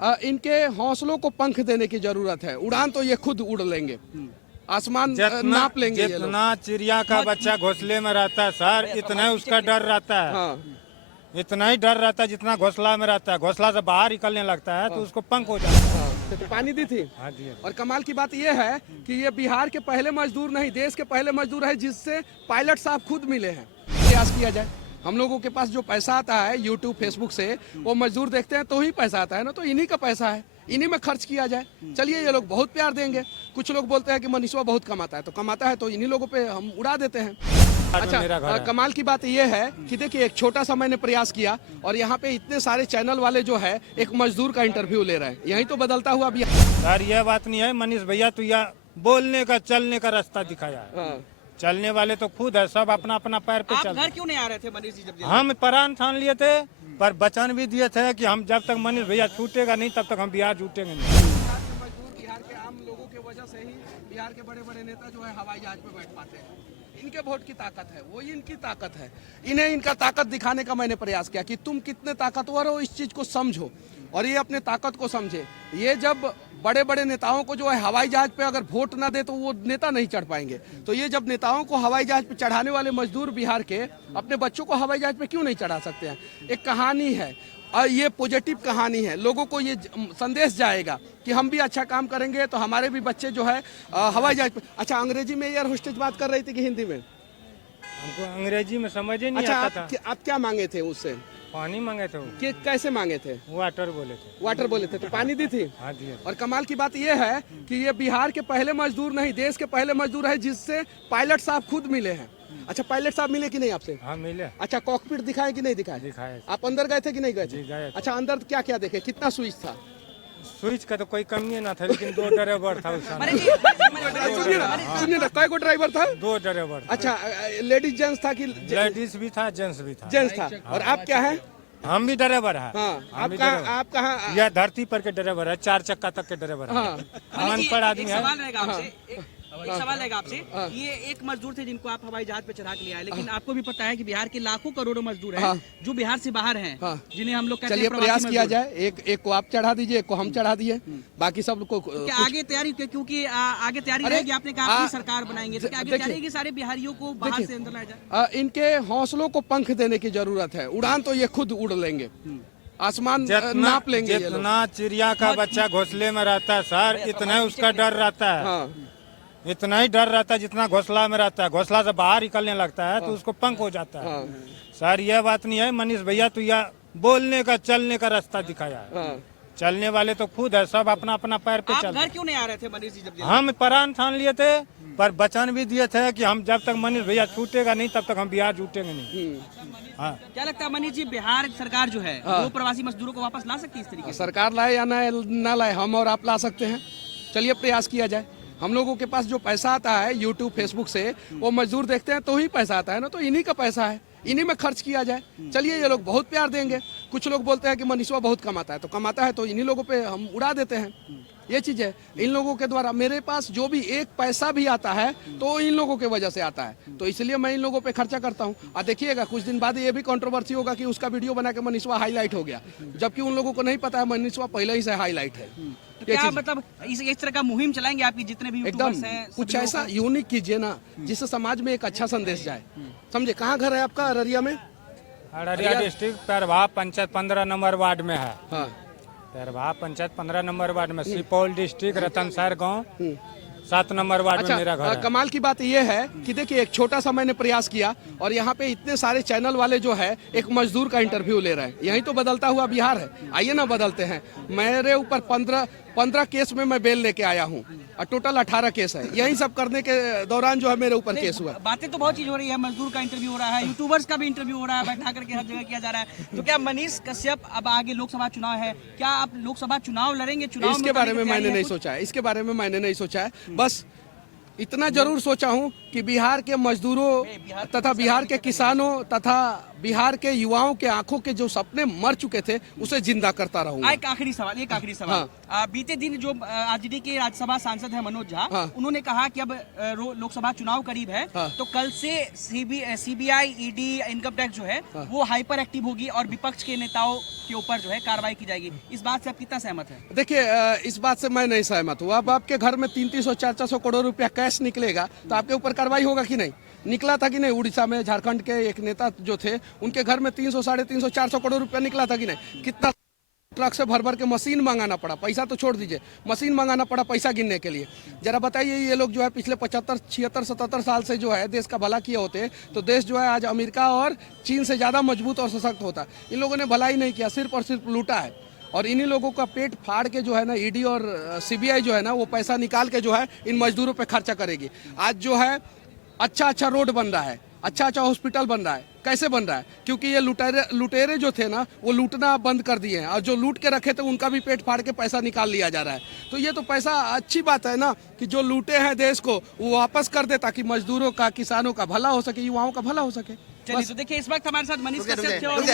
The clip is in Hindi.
इनके हौसलों को पंख देने की जरूरत है। उड़ान तो ये खुद उड़ लेंगे, आसमान नाप लेंगे। जितना चिड़िया का बच्चा घोंसले में रहता है सर, इतना ही उसका डर रहता है। हाँ। इतना ही डर रहता है जितना घोंसला में रहता है। घोंसला से बाहर निकलने लगता है तो उसको पंख हो जाता है। तो पानी दी थी। हाँ जी। और कमाल की बात यह है कि ये बिहार के पहले मजदूर नहीं, देश के पहले मजदूर है जिससे पायलट साहब खुद मिले हैं। प्रयास किया जाए। हम लोगों के पास जो पैसा आता है यूट्यूब फेसबुक से, वो मजदूर देखते हैं तो ही पैसा आता है ना, तो इन्हीं का पैसा है, इन्हीं में खर्च किया जाए। चलिए, ये लोग बहुत प्यार देंगे। कुछ लोग बोलते हैं कि मनीषवा बहुत कमाता है, तो कमाता है तो इन्हीं लोगों पे हम उड़ा देते हैं। अच्छा, कमाल की बात यह है कि देखिए, एक छोटा सा मैंने प्रयास किया और यहाँ पे इतने सारे चैनल वाले जो है एक मजदूर का इंटरव्यू ले रहे हैं। यही तो बदलता हुआ अभी सर, यह बात नहीं है मनीष भैया, तो यह बोलने का चलने का रास्ता दिखाया है। चलने वाले तो खुद है, सब अपना अपना पैर पे चल। घर क्यों नहीं आ रहे थे मनीष जी जब? हम प्राण ठान लिए थे, पर वचन भी दिए थे कि हम जब तक मनीष भैया छूटेगा नहीं तब तक हम बिहार छूटेंगे नहीं। मजदूर बिहार के आम लोगों की वजह से ही बिहार के बड़े बड़े नेता जो है हवाई जहाज पे बैठ पाते हैं। इनके वोट की ताकत है, वो इनकी ताकत है। इन्हें इनका ताकत दिखाने का मैंने प्रयास किया कि तुम कितने ताकतवर हो, इस चीज को समझो और ये अपने ताकत को समझे। ये जब बड़े बड़े नेताओं को जो है हवाई जहाज पे अगर वोट ना दे तो वो नेता नहीं चढ़ पाएंगे। तो ये जब नेताओं को हवाई जहाज पे चढ़ाने वाले मजदूर बिहार के अपने बच्चों को हवाई जहाज पे क्यों नहीं चढ़ा सकते हैं? एक कहानी है और ये पॉजिटिव कहानी है। लोगों को ये संदेश जाएगा कि हम भी अच्छा काम करेंगे तो हमारे भी बच्चे जो है हवाई जहाज पे। अच्छा, अंग्रेजी में एयर होस्टेज बात कर रही थी कि हिंदी में? हमको अंग्रेजी में समझ ही नहीं आता था। आप क्या मांगे थे उससे? पानी मांगे थे। कि कैसे मांगे थे? वाटर बोले थे। वाटर बोले थे, तो पानी दी थी। हाँ जी। और कमाल की बात यह है कि ये बिहार के पहले मजदूर नहीं, देश के पहले मजदूर है जिससे पायलट साहब खुद मिले हैं। अच्छा, पायलट साहब मिले कि नहीं आपसे? हाँ, मिले। अच्छा, कॉकपिट दिखाए कि नहीं दिखाए? दिखाए। आप अंदर गए थे कि नहीं गए थे? जी, गए। अच्छा, अंदर क्या क्या देखे? कितना स्विच था? स्विच का तो कोई कमी ना था, लेकिन 2 ड्राइवर था उसमें। सुनिए ना, कई को ड्राइवर था? 2 ड्राइवर। अच्छा, लेडीज जेंट्स था कि? लेडीज भी था, जेंट्स भी था। जेंट्स था। और आप क्या है? हम भी ड्राइवर है। हाँ, आप कहाँ? यह धरती पर के ड्राइवर है, 4 चक्का तक के ड्राइवर है। हम अनपढ़ आदमी है। एक सवाल रहेगा आपसे। ये एक मजदूर थे जिनको आप हवाई जहाज पे चढ़ा के ले आए, लेकिन आपको भी पता है कि बिहार के लाखों करोड़ों मजदूर हैं जो बिहार से बाहर हैं, जिन्हें हम लोग कहते हैं। चलिए, प्रयास किया जाए। एक को आप चढ़ा दीजिए, एक को हम चढ़ा दिए, बाकी सब को। क्या आगे तैयारी, क्योंकि आगे तैयारी रहेगी, आपने कहा अपनी सरकार बनाएंगे, तो क्या आगे तैयारी है कि सारे बिहारियों को बाहर से अंदर लाया जाए? इनके हौसलों को पंख देने की जरूरत है। उड़ान तो ये खुद उड़ लेंगे, आसमान नाप लेंगे। जितना चिड़िया का बच्चा घोंसले में रहता है सर, इतना ही उसका डर रहता है। इतना ही डर रहता है जितना घोंसला में रहता है। घोंसला से बाहर निकलने लगता है तो उसको पंख हो जाता है। सर, यह बात नहीं है मनीष भैया, तो यह बोलने का चलने का रास्ता दिखाया है। चलने वाले तो खुद है, सब अपना अपना पैर पे चल। घर क्यों नहीं आ रहे थे मनीष जी जब? हम प्राण ठान लिए थे, पर वचन भी दिए थे कि हम जब तक मनीष भैया छूटेगा नहीं तब तक हम बिहार छूटेंगे नहीं। हाँ। क्या लगता है मनीष जी, बिहार सरकार जो है वो प्रवासी मजदूरों को वापस ला सकती है इस तरीके से? सरकार लाए या ना लाए, हम और आप ला सकते हैं। चलिए, प्रयास किया जाए। हम लोगों के पास जो पैसा आता है यूट्यूब फेसबुक से, वो मजदूर देखते हैं तो ही पैसा आता है ना, तो इन्हीं का पैसा है, इन्हीं में खर्च किया जाए। चलिए, ये लोग बहुत प्यार देंगे। कुछ लोग बोलते हैं कि मनीषवा बहुत कमाता है, तो कमाता है तो इन्हीं लोगों पे हम उड़ा देते हैं। ये चीज है। इन लोगों के द्वारा मेरे पास जो भी एक पैसा भी आता है तो इन लोगों के वजह से आता है, तो इसलिए मैं इन लोगों पे खर्चा करता हूँ। और देखिएगा, कुछ दिन बाद ये भी कंट्रोवर्सी होगा कि उसका वीडियो बना के मनीषवा हाईलाइट हो गया, जबकि उन लोगों को नहीं पता है मनीषवा पहले ही से हाईलाइट है। तो क्या मतलब इस तरह का मुहिम चलाएंगे आपकी जितने भी एकदम हैं? कुछ ऐसा यूनिक कीजिए ना जिससे समाज में एक अच्छा संदेश जाए। समझे? कहाँ घर है आपका? अररिया में? Araria district Pairwa panchayat 15 number ward में है। हाँ, पैरवा पंचायत 15 नंबर वार्ड में। सुपौल डिस्ट्रिक्ट रतनसर गांव 7 नंबर वार्ड में मेरा घर है। कमाल की बात यह है कि देखिए, एक छोटा सा मैंने प्रयास किया और यहाँ पे इतने सारे चैनल वाले जो है एक मजदूर का इंटरव्यू ले रहे हैं। यही तो बदलता हुआ बिहार है। आइए ना, बदलते हैं। मेरे ऊपर 15 केस में मैं बेल लेके आया हूँ और टोटल 18 केस है। यही सब करने के दौरान जो है मेरे ऊपर केस हुआ। बातें तो बहुत चीज हो रही है, मजदूर का इंटरव्यू हो रहा है, यूट्यूबर्स का भी इंटरव्यू हो रहा है, बैठा करके हर जगह किया जा रहा है। तो क्या मनीष कश्यप, अब आगे लोकसभा चुनाव है, क्या आप लोकसभा चुनाव लड़ेंगे? इसके बारे में मैंने नहीं सोचा है, इसके बारे में मैंने नहीं सोचा है। बस इतना जरूर सोचा हूँ कि बिहार के मजदूरों तथा बिहार के किसानों तथा बिहार के युवाओं के आंखों के जो सपने मर चुके थे उसे जिंदा करता रहूंगा। एक आखिरी सवाल बीते दिन जो आरजेडी के राज्यसभा सांसद है मनोज झा, उन्होंने कहा कि अब लोकसभा चुनाव करीब है, तो कल से सीबीआई, ईडी, इनकम टैक्स जो है वो हाइपर एक्टिव होगी और विपक्ष के नेताओं के ऊपर जो है कार्रवाई की जाएगी। इस बात से आप कितना सहमत है? देखिए, इस बात से मैं नहीं सहमत हूँ। अब आपके घर में 300, 400 करोड़ रुपया कैश निकलेगा तो आपके ऊपर कार्रवाई होगा कि नहीं? निकला था कि नहीं? उड़ीसा में झारखंड के एक नेता जो थे उनके घर में 300, 350, 400 करोड़ रुपया निकला था कि नहीं? कितना ट्रक से भर भर के मशीन मंगाना पड़ा, पैसा तो छोड़ दीजिए, मशीन मंगाना पड़ा पैसा गिनने के लिए। जरा बताइए, ये लोग जो है पिछले 75, 76, 77 साल से जो है देश का भला किए होते तो देश जो है आज अमेरिका और चीन से ज़्यादा मजबूत और सशक्त होता। इन लोगों ने भलाई नहीं किया, सिर्फ और सिर्फ लूटा है। और इन्हीं लोगों का पेट फाड़ के जो है ना ईडी और सीबीआई जो है ना वो पैसा निकाल के जो है इन मजदूरों पे खर्चा करेगी। आज जो है अच्छा रोड बन रहा है, अच्छा हॉस्पिटल बन रहा है। कैसे बन रहा है? क्योंकि ये लुटेरे जो थे ना वो लूटना बंद कर दिए हैं, और जो लूट के रखे थे उनका भी पेट फाड़ के पैसा निकाल लिया जा रहा है। तो ये तो पैसा अच्छी बात है ना कि जो लूटे हैं देश को वो वापस कर दे, ताकि मजदूरों का, किसानों का भला हो सके, युवाओं का भला हो सके। चलिए, तो देखिए इस वक्त हमारे साथ मनीष कश्यप थे और